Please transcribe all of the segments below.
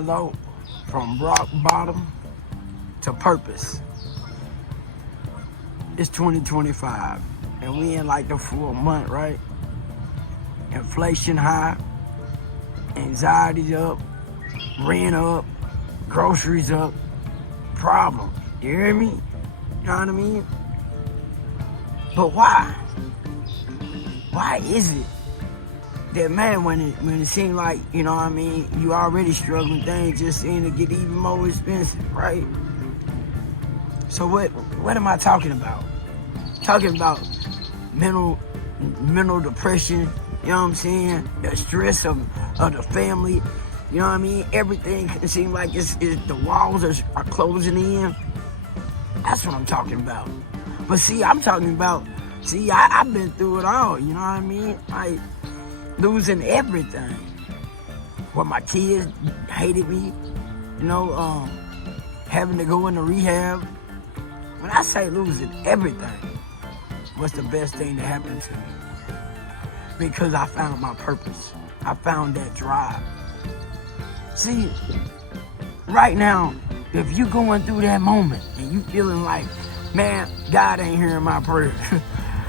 Hello, from rock bottom to purpose. It's 2025, and we in like the full month, right? Inflation high, anxiety's up, rent up, groceries up, problems. You hear me? You know what I mean? But why? Why is it that, man, when it seems like, you know what I mean, you already struggling, things just seem to get even more expensive, right? So what am I talking about? Talking about mental depression, you know what I'm saying? The stress of the family, you know what I mean? Everything seems like the walls are closing in. That's what I'm talking about. But see, I'm talking about, I've been through it all, you know what I mean? Like, losing everything. Well, my kids hated me, you know, having to go into rehab. When I say losing everything, what's the best thing that happened to me? Because I found my purpose. I found that drive. See, right now, if you going through that moment and you feeling like, man, God ain't hearing my prayer.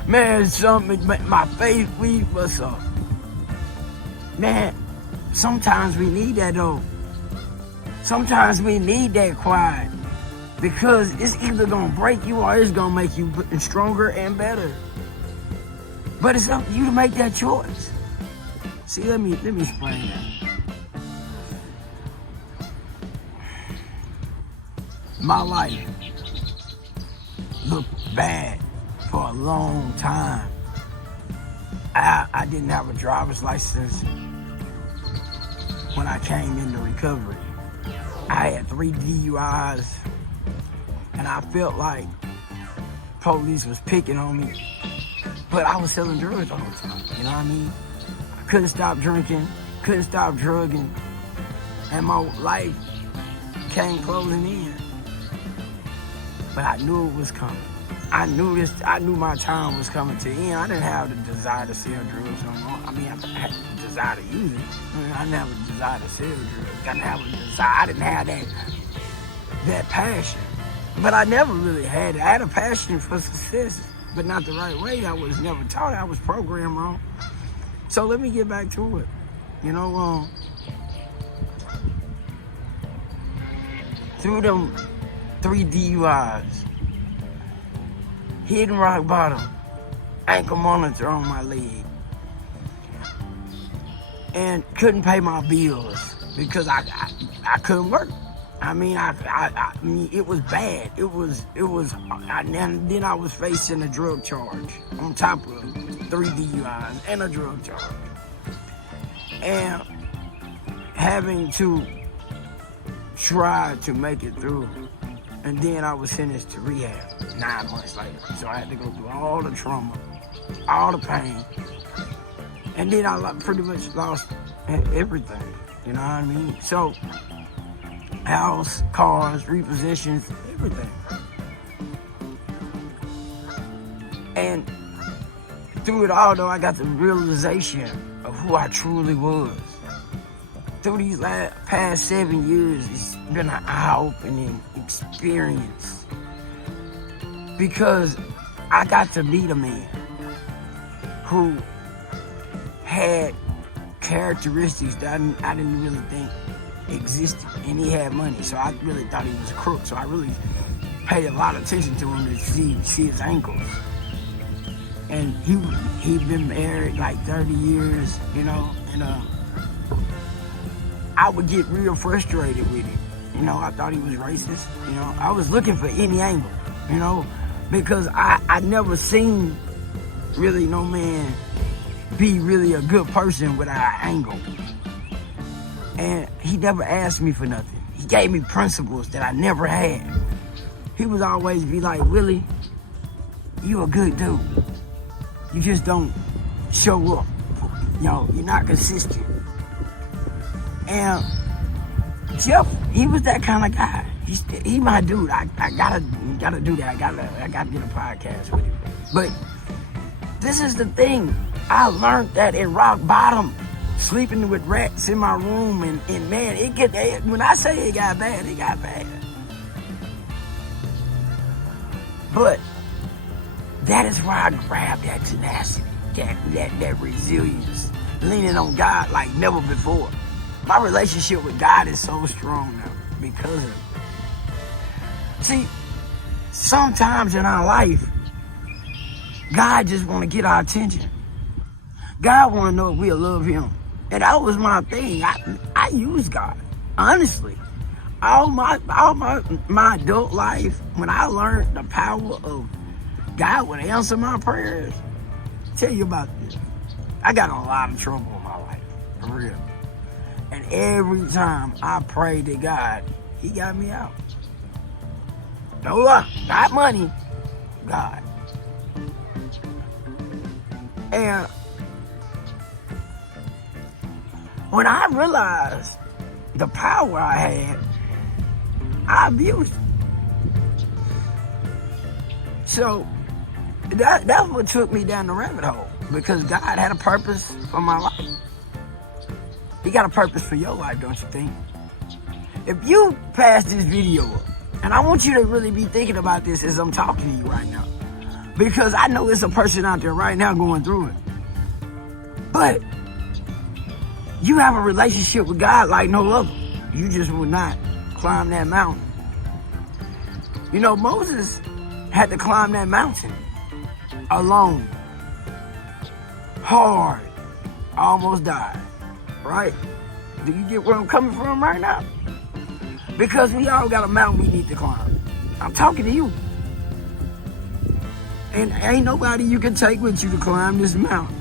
Man, something, my faith weak, what's up? Man, sometimes we need that though. Sometimes we need that quiet. Because it's either gonna break you or it's gonna make you stronger and better. But it's up to you to make that choice. See, let me explain that. My life looked bad for a long time. I didn't have a driver's license when I came into recovery. I had 3 DUIs, and I felt like police was picking on me. But I was selling drugs all the time, you know what I mean? I couldn't stop drinking, couldn't stop drugging, and my life came closing in. But I knew it was coming. I knew my time was coming to end. I didn't have the desire to sell drugs no more. I mean, I had the desire to use it. I never desired to sell drugs. I didn't have that passion. But I never really had it. I had a passion for success, but not the right way. I was never taught it. I was programmed wrong. So let me get back to it. You know, through them 3 DUIs, hitting rock bottom, ankle monitor on my leg, and couldn't pay my bills because I couldn't work. I mean, I mean, it was bad. And then I was facing a drug charge on top of 3 DUIs and a drug charge, and having to try to make it through. And then I was sentenced to rehab 9 months later. So I had to go through all the trauma, all the pain. And then I pretty much lost everything, you know what I mean? So, house, cars, repossessions, everything. And through it all, though, I got the realization of who I truly was. Through these past 7 years, it's been an eye-opening experience because I got to meet a man who had characteristics that I didn't really think existed, and he had money, so I really thought he was a crook. So I really paid a lot of attention to him to see his ankles. And he'd been married like 30 years, you know, and I would get real frustrated with him. You know, I thought he was racist. You know, I was looking for any angle, you know, because I never seen really no man be really a good person without an angle. And he never asked me for nothing. He gave me principles that I never had. He would always be like, Willie, you a good dude. You just don't show up. You know, you're not consistent. And Jeff, he was that kind of guy. He my dude. I gotta do that. I gotta get a podcast with him. But this is the thing. I learned that in rock bottom, sleeping with rats in my room, and man, when I say it got bad, it got bad. But that is why I grabbed that tenacity, that resilience, leaning on God like never before. My relationship with God is so strong now because of it. See, sometimes in our life, God just want to get our attention. God want to know if we'll love him. And that was my thing. I use God. Honestly. All my adult life, when I learned the power of God would answer my prayers. I'll tell you about this. I got in a lot of trouble in my life. For real. And every time I prayed to God, he got me out. No luck. Not money. God. And when I realized the power I had, I abused it. So that's what took me down the rabbit hole, because God had a purpose for my life. He got a purpose for your life, don't you think? If you pass this video up, and I want you to really be thinking about this as I'm talking to you right now, because I know there's a person out there right now going through it. But you have a relationship with God like no other. You just will not climb that mountain. You know, Moses had to climb that mountain alone. Hard. Almost died. Right? Do you get where I'm coming from right now? Because we all got a mountain we need to climb. I'm talking to you. And ain't nobody you can take with you to climb this mountain.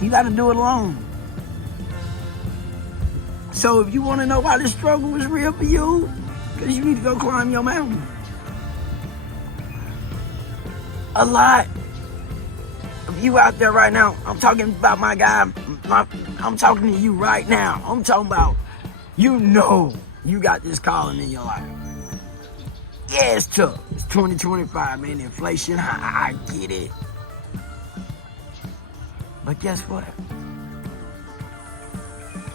You got to do it alone. So if you want to know why this struggle is real for you, because you need to go climb your mountain. A lot of you out there right now, I'm talking about my guy, I'm talking to you right now. I'm talking about, you know you got this calling in your life. Yeah, it's tough. It's 2025, man. Inflation, I get it. But guess what?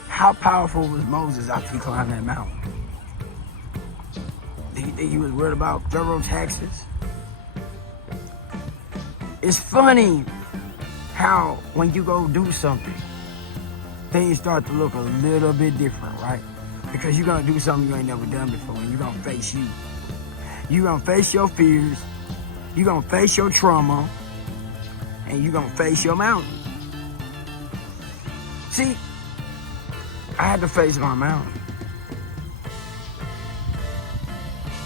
How powerful was Moses after he climbed that mountain? Did you think he was worried about federal taxes? It's funny how when you go do something, things start to look a little bit different, right? Because you're going to do something you ain't never done before, and you're going to face you. You're going to face your fears, you're going to face your trauma, and you're going to face your mountain. See, I had to face my mountain.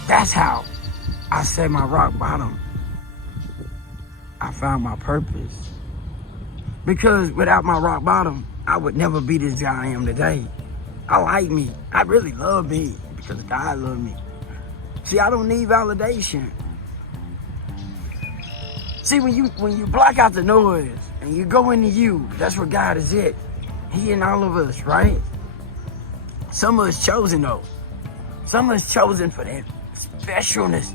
That's how I set my rock bottom. I found my purpose. Because without my rock bottom, I would never be this guy I am today. I like me. I really love me because God loved me. See, I don't need validation. See, when you block out the noise and you go into you, that's where God is at. He in all of us, right? Some of us chosen though. Some of us chosen for that specialness.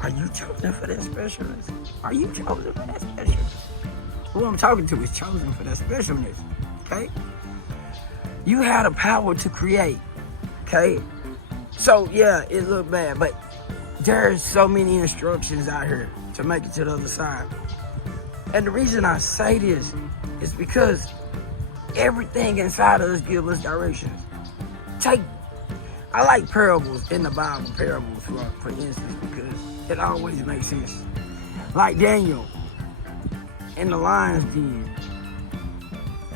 Are you chosen for that specialness? Are you chosen for that specialness? Who I'm talking to is chosen for that specialness, okay? You had a power to create, okay? So, yeah, it looked bad, but there's so many instructions out here to make it to the other side. And the reason I say this is because everything inside of us gives us directions. I like parables in the Bible, parables for instance, because it always makes sense. Like Daniel in the lion's den.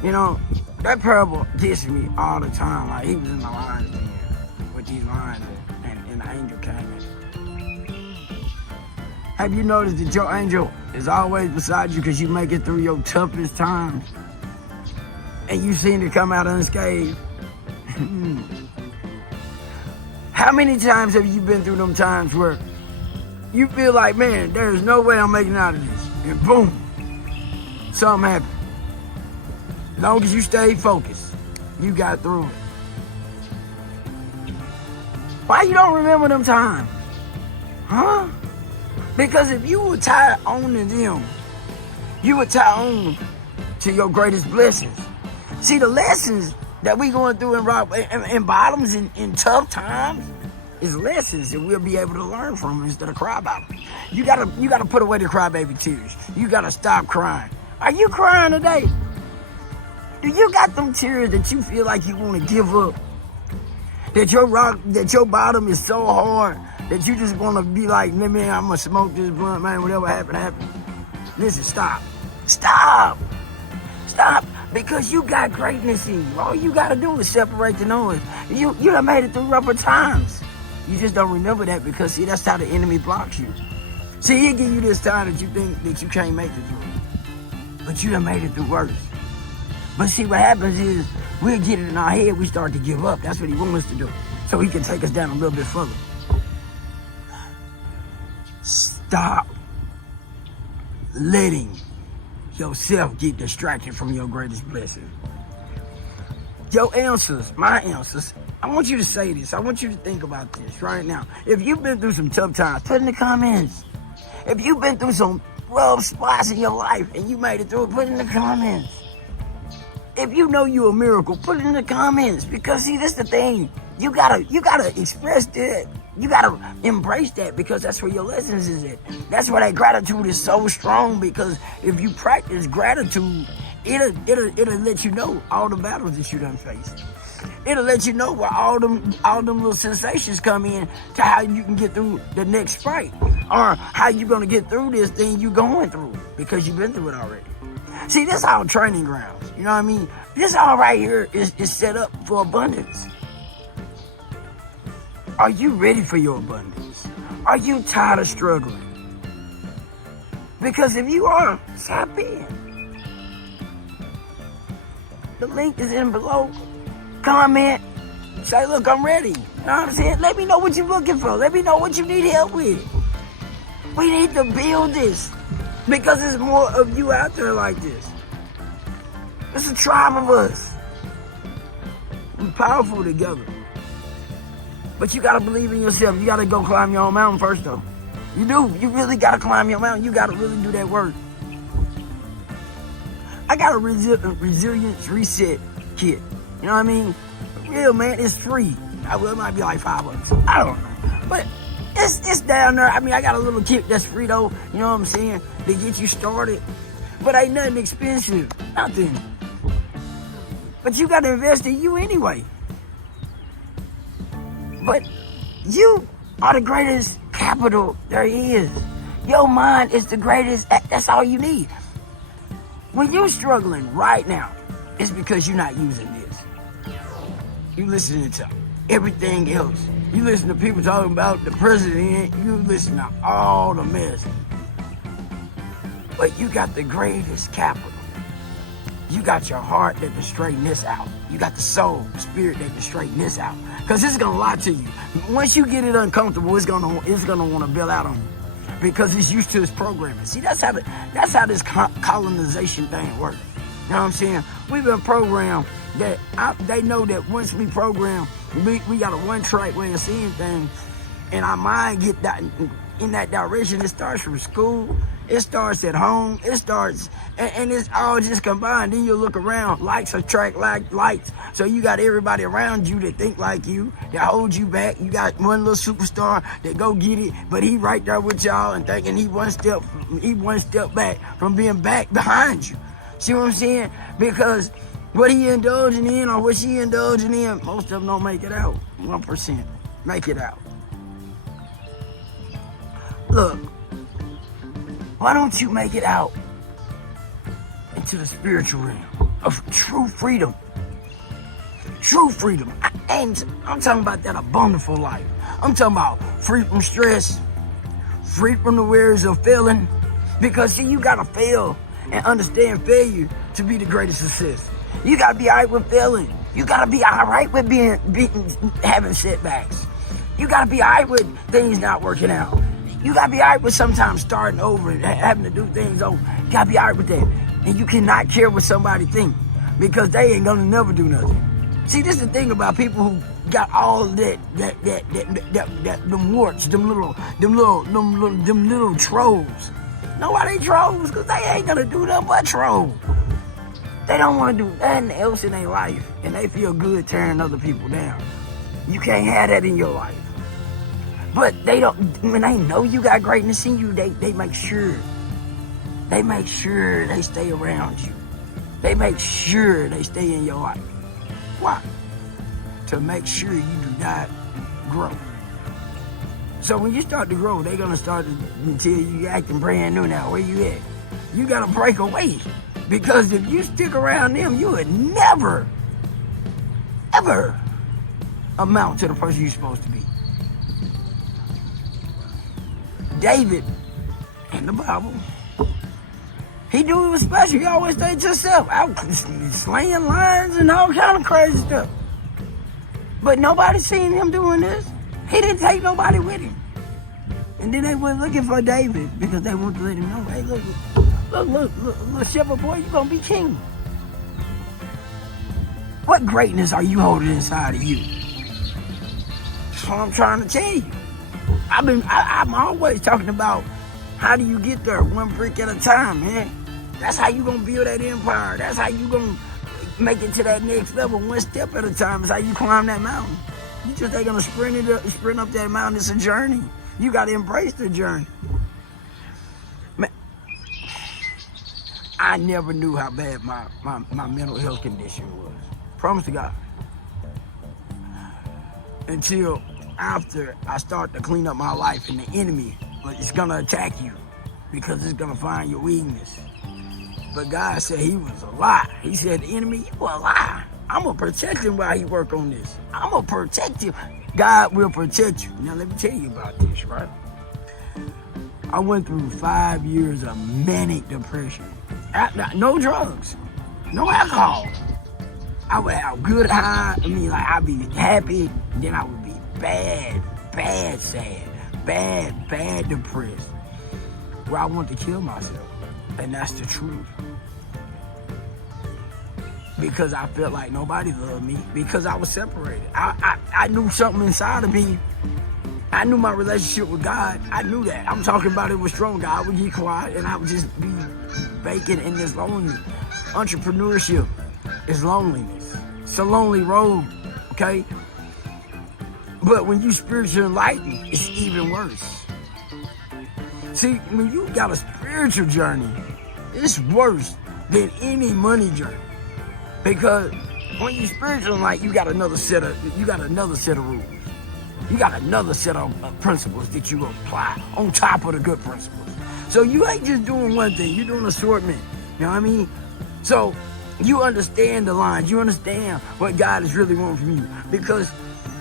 You know, that parable gets me all the time. Like he was in the lion's den with these lions and the angel came in. Have you noticed that your angel is always beside you because you make it through your toughest times? And you seem to come out unscathed. How many times have you been through them times where you feel like, man, there's no way I'm making it out of this? And boom, something happened. As long as you stayed focused, you got through it. Why you don't remember them times? Huh? Because if you would tie on to them, you would tie on to your greatest blessings. See, the lessons that we going through in rock and bottoms in tough times is lessons that we'll be able to learn from instead of cry about them. You gotta put away the crybaby tears. You gotta stop crying. Are you crying today? Do you got them tears that you feel like you want to give up? That your bottom is so hard that you just want to be like, man, I'm gonna smoke this blunt, man. Whatever happened. Listen, stop, because you got greatness in you. All you gotta do is separate the noise. You done made it through rougher times. You just don't remember that because, see, that's how the enemy blocks you. See, he'll give you this time that you think that you can't make it through. But you done made it through worse. But see, what happens is, we'll get it in our head, we start to give up. That's what he wants us to do. So he can take us down a little bit further. Stop letting yourself get distracted from your greatest blessing. Your answers, my answers, I want you to say this. I want you to think about this right now. If you've been through some tough times, put in the comments. If you've been through some rough spots in your life and you made it through it, put in the comments. If you know you're a miracle, put it in the comments. Because, see, this is the thing. You gotta express that. You gotta embrace that, because that's where your lessons is at. That's where that gratitude is so strong, because if you practice gratitude, it'll let you know all the battles that you done faced. It'll let you know where all them little sensations come in to how you can get through the next fight, or how you gonna get through this thing you going through, because you've been through it already. See, this is our training grounds. You know what I mean? This all right here is set up for abundance. Are you ready for your abundance? Are you tired of struggling? Because if you are, tap in. The link is in below. Comment. Say, look, I'm ready. You know what I'm saying? Let me know what you're looking for. Let me know what you need help with. We need to build this, because there's more of you out there like this. It's a tribe of us. We're powerful together. But you gotta believe in yourself. You gotta go climb your own mountain first, though. You do. You really gotta climb your mountain. You gotta really do that work. I got a resilience reset kit. You know what I mean? Real, man, it's free. Well, it might be like $5. I don't know. But it's down there. I mean, I got a little kit that's free, though. You know what I'm saying? To get you started. But ain't nothing expensive. Nothing. But you gotta invest in you anyway. But you are the greatest capital there is. Your mind is the greatest. That's all you need. When you're struggling right now, it's because you're not using this. You listening to everything else. You listen to people talking about the president. You listen to all the mess. But you got the greatest capital. You got your heart that can straighten this out. You got the soul, the spirit that can straighten this out. Because it's going to lie to you. Once you get it uncomfortable, it's gonna want to bail out on you. Because it's used to its programming. See, that's how this colonization thing works. You know what I'm saying? We've been programmed that they know that once we program, we got a one-track way of seeing things. And our mind get that in that direction. It starts from school. It starts at home. It starts, and it's all just combined. Then you look around, likes attract like likes. So you got everybody around you that think like you, that hold you back. You got one little superstar that go get it, but he right there with y'all and thinking he one step back from being back behind you. See what I'm saying? Because what he indulging in or what she indulging in, most of them don't make it out. 1% make it out. Look. Why don't you make it out into the spiritual realm of true freedom? True freedom. And I'm talking about that abundant life. I'm talking about free from stress, free from the worries of failing. Because, see, you got to fail and understand failure to be the greatest success. You got to be all right with failing. You got to be all right with having setbacks. You got to be all right with things not working out. You gotta be all right with sometimes starting over and having to do things over. You gotta be all right with that. And you cannot care what somebody think, because they ain't gonna never do nothing. See, this is the thing about people who got all them warts, them little trolls. Know why they trolls? Because they ain't gonna do nothing but troll. They don't want to do nothing else in their life, and they feel good tearing other people down. You can't have that in your life. But they don't, when they know you got greatness in you, they make sure. They make sure they stay around you. They make sure they stay in your life. Why? To make sure you do not grow. So when you start to grow, they're going to start to tell you acting brand new now. Where you at? You got to break away. Because if you stick around them, you would never, ever amount to the person you're supposed to be. David, in the Bible, he knew he was special. He always stayed to himself, out slaying lions and all kind of crazy stuff. But nobody seen him doing this. He didn't take nobody with him. And then they went looking for David because they wanted to let him know, hey, look, little shepherd boy, you're going to be king. What greatness are you holding inside of you? That's what I'm trying to tell you. I'm always talking about how do you get there one brick at a time, man. That's how you going to build that empire. That's how you going to make it to that next level one step at a time. It's how you climb that mountain. You just ain't going to sprint up that mountain. It's a journey. You got to embrace the journey. Man, I never knew how bad my mental health condition was. Promise to God. Until after I start to clean up my life, and the enemy is going to attack you because it's going to find your weakness. But God said he was a lie. He said, the enemy, you a lie. I'm going to protect him while he work on this. I'm going to protect him. God will protect you. Now, let me tell you about this, right? I went through 5 years of manic depression. No drugs. No alcohol. I would have good high. I'd be happy. Then I would be bad sad. Bad depressed. Where I want to kill myself. And that's the truth. Because I felt like nobody loved me. Because I was separated. I knew something inside of me. I knew my relationship with God. I knew that. I'm talking about it was strong. God would get quiet and I would just be vacant in this loneliness. Entrepreneurship is loneliness. It's a lonely road, okay? But when you spiritually enlightened, it's even worse. See, when you got a spiritual journey, it's worse than any money journey. Because when you spiritual enlightened, you got another set of rules. You got another set of principles that you apply on top of the good principles. So you ain't just doing one thing, you're doing assortment. You know what I mean? So you understand the lines, you understand what God is really wanting from you. Because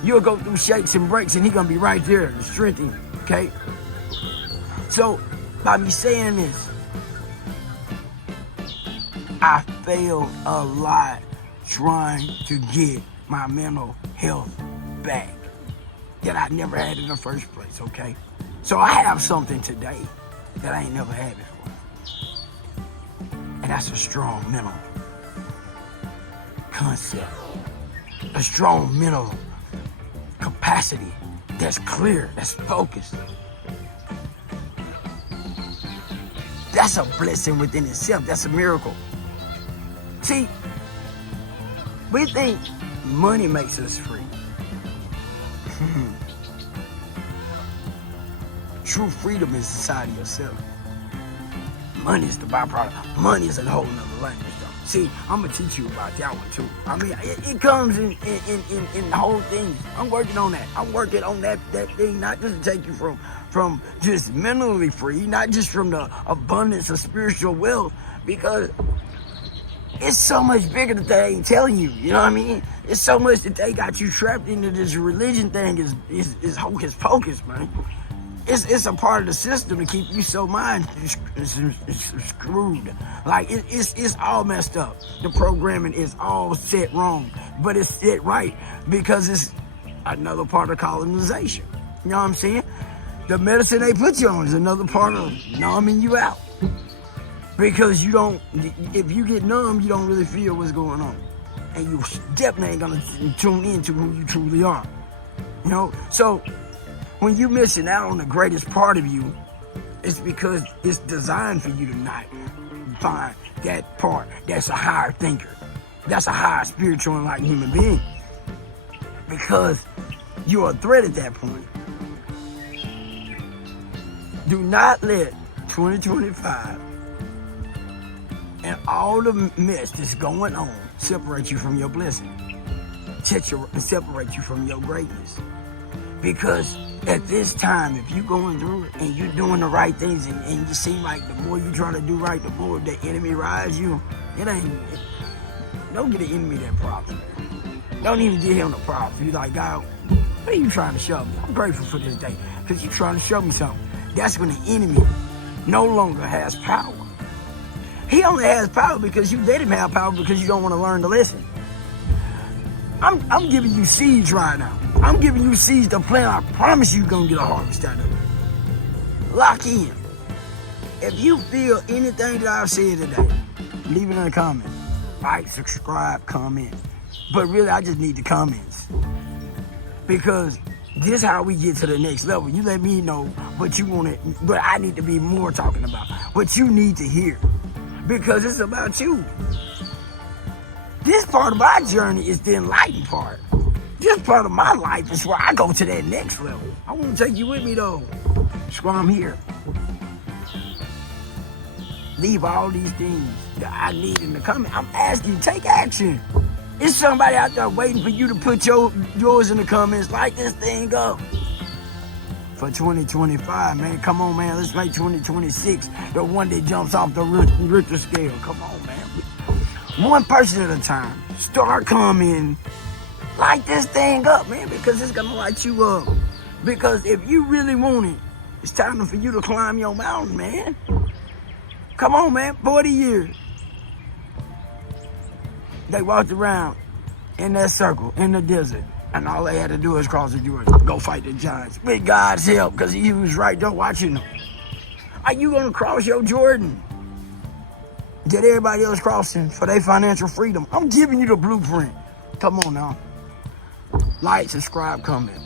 you'll go through shakes and breaks and he's gonna be right there to strengthen you, okay? So by me saying this, I failed a lot trying to get my mental health back that I never had in the first place, okay? So I have something today that I ain't never had before. And that's a strong mental concept. A strong mental capacity that's clear, that's focused. That's a blessing within itself. That's a miracle. See, we think money makes us free. True freedom is inside of yourself. Money is the byproduct. Money is a whole nother language, though. See, I'm gonna teach you about that one too. I mean, it comes in the whole thing. I'm working on that. I'm working on that thing, not just to take you from just mentally free, not just from the abundance of spiritual wealth, because it's so much bigger that they ain't telling you. You know what I mean? It's so much that they got you trapped into this religion thing. Is hocus pocus, man. It's a part of the system to keep you so mind screwed. Like it's all messed up. The programming is all set wrong, but it's set right because it's another part of colonization. You know what I'm saying? The medicine they put you on is another part of numbing you out. Because if you get numb, you don't really feel what's going on. And you definitely ain't gonna tune into who you truly are. You know? So when you're missing out on the greatest part of you, it's because it's designed for you to not find that part that's a higher thinker. That's a higher spiritual enlightened human being. Because you're a threat at that point. Do not let 2025 and all the mess that's going on separate you from your blessing. Separate you from your greatness. Because at this time, if you're going through it and you're doing the right things and you seem like the more you try to do right, the more the enemy rides you, don't get the enemy that problem. Don't even get him the problem. You're like, God, what are you trying to show me? I'm grateful for this day because you're trying to show me something. That's when the enemy no longer has power. He only has power because you let him have power because you don't want to learn to listen. I'm giving you seeds right now. I'm giving you seeds to plant. I promise you're going to get a harvest out of it. Lock in. If you feel anything that I've said today, leave it in the comments. Like, subscribe, comment. But really, I just need the comments. Because this is how we get to the next level. You let me know what you want to, but I need to be more talking about what you need to hear. Because it's about you. This part of my journey is the enlightened part. This part of my life is where I go to that next level. I want to take you with me though. That's why I'm here. Leave all these things that I need in the comments. I'm asking you, take action. There's somebody out there waiting for you to put yours in the comments. Light this thing up. For 2025, man. Come on, man. Let's make 2026 the one that jumps off the Richter scale. Come on, man. One person at a time. Start commenting. Light this thing up, man, because it's going to light you up. Because if you really want it, it's time for you to climb your mountain, man. Come on, man. 40 years. They walked around in that circle, in the desert, and all they had to do was cross the Jordan. Go fight the giants. With God's help, because he was right there watching them. Are you going to cross your Jordan that everybody else crossing for their financial freedom? I'm giving you the blueprint. Come on now. Like, subscribe, comment.